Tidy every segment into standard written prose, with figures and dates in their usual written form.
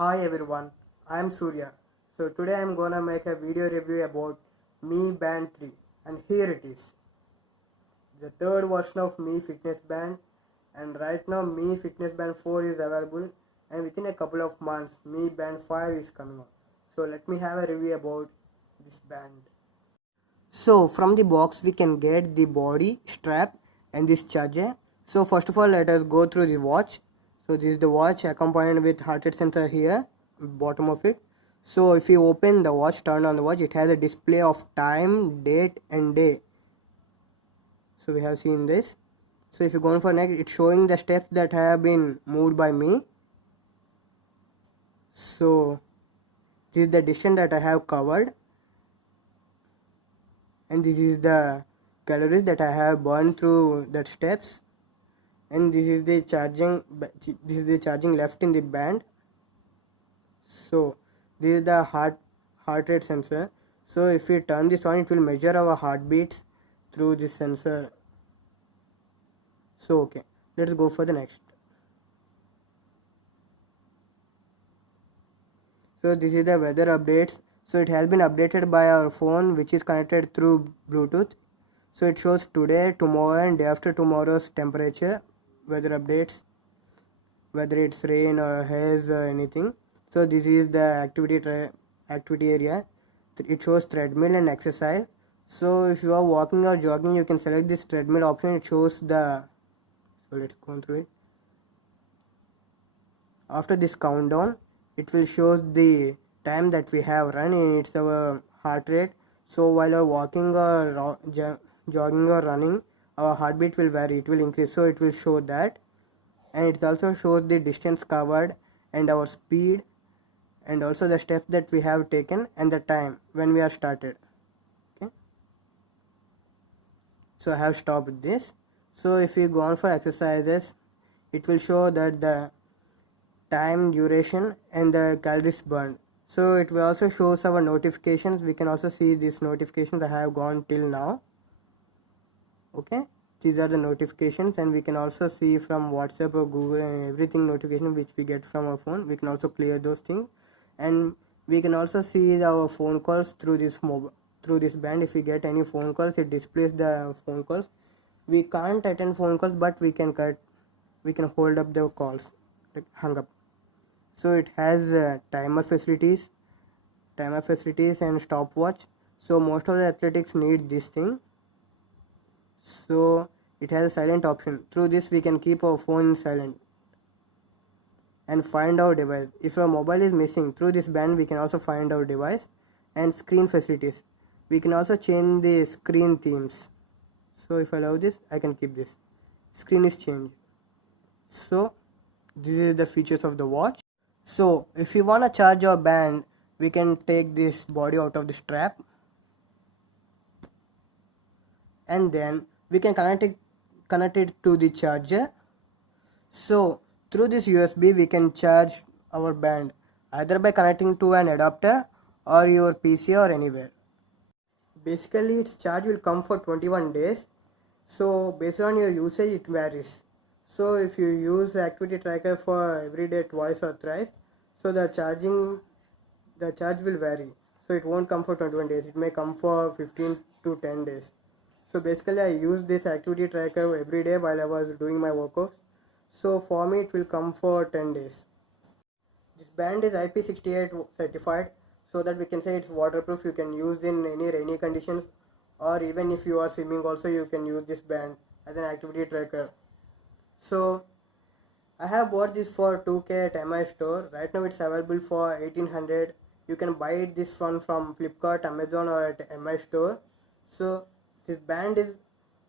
Hi everyone, I am Surya. So today I am gonna make a video review about Mi Band 3, and here it is. The third version of Mi Fitness Band, and right now Mi Fitness Band 4 is available, and within a couple of months Mi Band 5 is coming out. So let me have a review about this band. So from the box we can get the body strap and this charger. So first of all let us go through the watch. So this is the watch accompanied with heart rate sensor here, bottom of it. So if you open the watch, turn on the watch, it has a display of time, date and day. So we have seen this. So if you go on for next, it's showing the steps that have been moved by me. So this is the distance that I have covered, and this is the calories that I have burned through that steps, and this is the charging left in the band. So this is the heart rate sensor. So if we turn this on, it will measure our heartbeats through this sensor. So okay, let's go for the next. So this is the weather updates. So it has been updated by our phone, which is connected through Bluetooth. So it shows today, tomorrow and day after tomorrow's temperature, weather updates, whether it's rain or haze or anything. So this is the activity area. It shows treadmill and exercise. So if you are walking or jogging, you can select this treadmill option. It shows the, so let's go through it. After this countdown, it will show the time that we have run, and it's our heart rate. So while you're walking or jogging or running, our heartbeat will vary, it will increase, so it will show that. And it also shows the distance covered and our speed, and also the steps that we have taken and the time when we are started. Okay, so I have stopped this. So if we go on for exercises, it will show that the time, duration and the calories burned. So it will also shows our notifications. We can also see these notifications that have gone till now. Okay, these are the notifications, and we can also see from WhatsApp or Google and everything notification which we get from our phone. We can also clear those things, and we can also see our phone calls through this band. If we get any phone calls, it displays the phone calls. We can't attend phone calls, but we can hold up the calls, like hung up. So it has timer facilities and stopwatch. So most of the athletics need this thing. So it has a silent option. Through this we can keep our phone silent and find our device. If our mobile is missing, through this band we can also find our device. And screen facilities, we can also change the screen themes. So if I allow this, I can keep this. Screen is changed. So this is the features of the watch. So if you want to charge your band, we can take this body out of the strap, and then we can connect it to the charger. So through this USB we can charge our band either by connecting to an adapter or your PC or anywhere. Basically its charge will come for 21 days. So based on your usage it varies. So if you use the activity tracker for every day twice or thrice, so the charge will vary. So it won't come for 21 days, it may come for 15 to 10 days. So basically I use this activity tracker every day while I was doing my workouts. So for me it will come for 10 days. This band is IP68 certified, so that we can say it's waterproof. You can use in any rainy conditions, or even if you are swimming also you can use this band as an activity tracker. So I have bought this for 2K at MI store. Right now it's available for 1800. You can buy this one from Flipkart, Amazon or at MI store. So this band is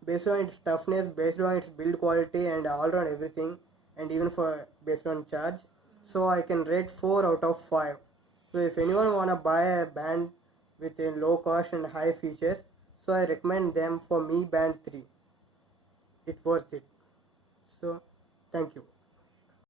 based on its toughness, based on its build quality and all around everything, and even based on charge. So I can rate 4 out of 5. So if anyone wanna buy a band with a low cost and high features, so I recommend them for Mi Band 3. It's worth it. So thank you.